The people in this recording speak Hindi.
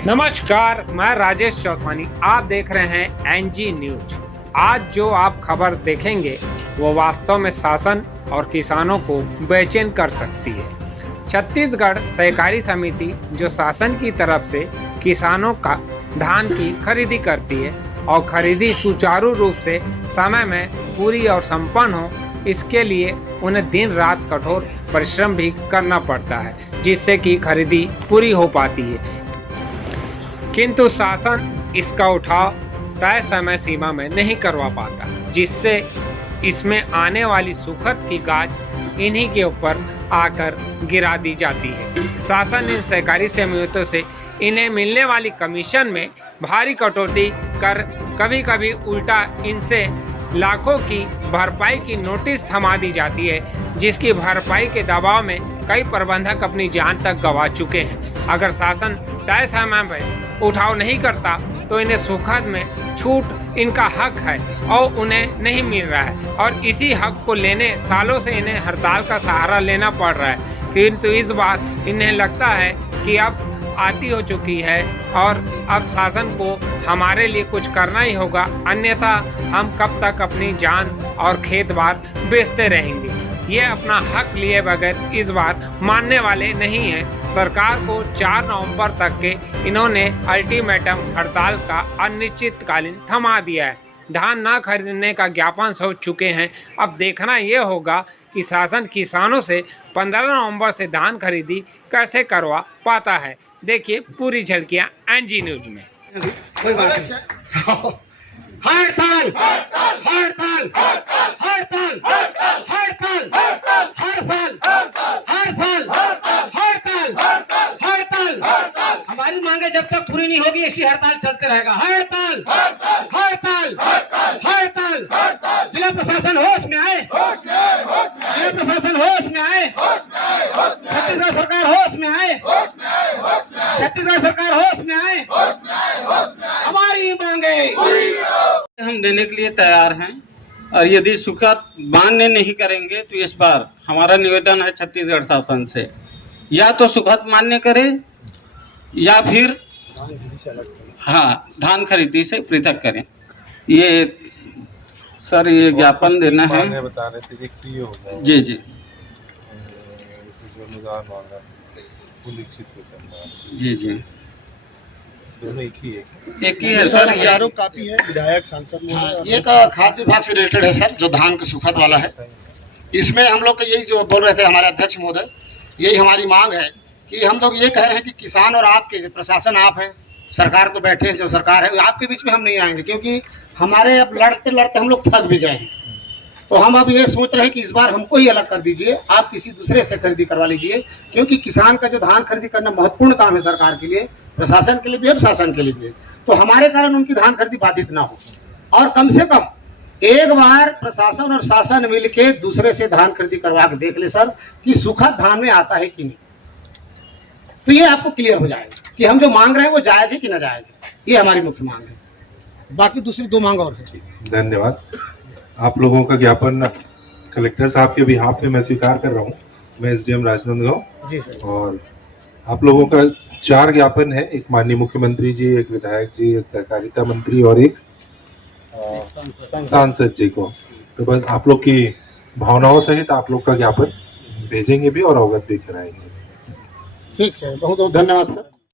नमस्कार, मैं राजेश चौथवानी। आप देख रहे हैं एनजी न्यूज। आज जो आप खबर देखेंगे वो वास्तव में शासन और किसानों को बेचैन कर सकती है। छत्तीसगढ़ सहकारी समिति जो शासन की तरफ से किसानों का धान की खरीदी करती है और खरीदी सुचारू रूप से समय में पूरी और संपन्न हो, इसके लिए उन्हें दिन रात कठोर परिश्रम भी करना पड़ता है, जिससे कि खरीदी पूरी हो पाती है। किंतु शासन इसका उठाव तय समय सीमा में नहीं करवा पाता, जिससे इसमें आने वाली सुखद की गाज इन्हीं के ऊपर आकर गिरा दी जाती है। शासन इन सहकारी समितियों से इन्हें मिलने वाली कमीशन में भारी कटौती कर कभी कभी उल्टा इनसे लाखों की भरपाई की नोटिस थमा दी जाती है, जिसकी भरपाई के दबाव में कई प्रबंधक अपनी जान तक गंवा चुके हैं। अगर शासन तय समय में उठाव नहीं करता तो इन्हें सुखद में छूट इनका हक है और उन्हें नहीं मिल रहा है, और इसी हक को लेने सालों से इन्हें हड़ताल का सहारा लेना पड़ रहा है। किंतु इस बार इन्हें लगता है कि अब आती हो चुकी है और अब शासन को हमारे लिए कुछ करना ही होगा, अन्यथा हम कब तक अपनी जान और खेत बार बेचते रहेंगे। ये अपना हक लिए बगैर इस बार मानने वाले नहीं हैं। सरकार को 4 नवंबर तक के इन्होंने अल्टीमेटम हड़ताल का अनिश्चितकालीन थमा दिया है। धान न खरीदने का ज्ञापन सौंप चुके हैं। अब देखना ये होगा कि शासन किसानों से 15 नवंबर से धान खरीदी कैसे करवा पाता है। देखिए पूरी झलकियां एनजी न्यूज में। कोई बात नहीं। हड़ताल हड़ताल हड़ताल हड़ताल हड़ताल हर साल हड़ताल हड़ताल। हमारी मांगे जब तक पूरी नहीं होगी ऐसी हड़ताल चलते रहेगा। हड़ताल हड़ताल हड़ताल। जिला प्रशासन होश में आए, जिला प्रशासन होश में आए, छत्तीसगढ़ सरकार होश में आए, छत्तीसगढ़ सरकार होश में आए। हमारी मांगे हम देने के लिए तैयार हैं, और यदि सुखद मान्य नहीं करेंगे तो इस बार हमारा निवेदन है छत्तीसगढ़ शासन से, या तो सुखद मान्य करें या फिर धान खरीदी से पृथक करें। ये सर ये ज्ञापन देना है। बता रहे थे कि ये होगा जी जी जो अनुदान मांगा पुलिस जी जी दोनों एक ही है सर। चारों कापी है विधायक सांसद में। एक खाद्य विभाग से रिलेटेड है सर, जो धान के सुखद वाला है। इसमें हम लोग यही जो बोल रहे थे हमारे अध्यक्ष महोदय, यही हमारी मांग है कि हम लोग ये कह रहे हैं कि किसान और आपके प्रशासन आप हैं, सरकार तो बैठे हैं, जो सरकार है आपके बीच में हम नहीं आएंगे, क्योंकि हमारे अब लड़ते लड़ते हम लोग थक भी गए हैं। तो हम अब ये सोच रहे हैं कि इस बार हमको ही अलग कर दीजिए, आप किसी दूसरे से खरीदी करवा लीजिए, क्योंकि किसान का जो धान खरीदी करना महत्वपूर्ण काम है सरकार के लिए, प्रशासन के लिए भी और शासन के लिए भी। तो हमारे कारण उनकी धान खरीदी बाधित ना हो, और कम से कम एक बार प्रशासन और शासन मिलके दूसरे से धान खरीदी करवा के देख ले सर कि सुखद धान में आता है कि नहीं। तो ये आपको क्लियर हो जाएगा कि हम जो मांग रहे हैं वो जायज है कि ना जायज है। ये हमारी मुख्य मांग है। बाकी दूसरी 2 मांग और है। धन्यवाद। आप लोगों का ज्ञापन कलेक्टर साहब के बिहाफ में मैं स्वीकार कर रहा हूँ। मैं एसडीएम राजनांदगांव जी सर। और आप लोगों का 4 ज्ञापन है, एक माननीय मुख्यमंत्री जी, एक विधायक जी, एक सहकारिता मंत्री और एक सांसद जी को। तो बस आप लोग की भावनाओं सहित आप लोग का ज्ञापन भेजेंगे भी और अवगत भी कराएंगे। ठीक है, बहुत बहुत धन्यवाद सर।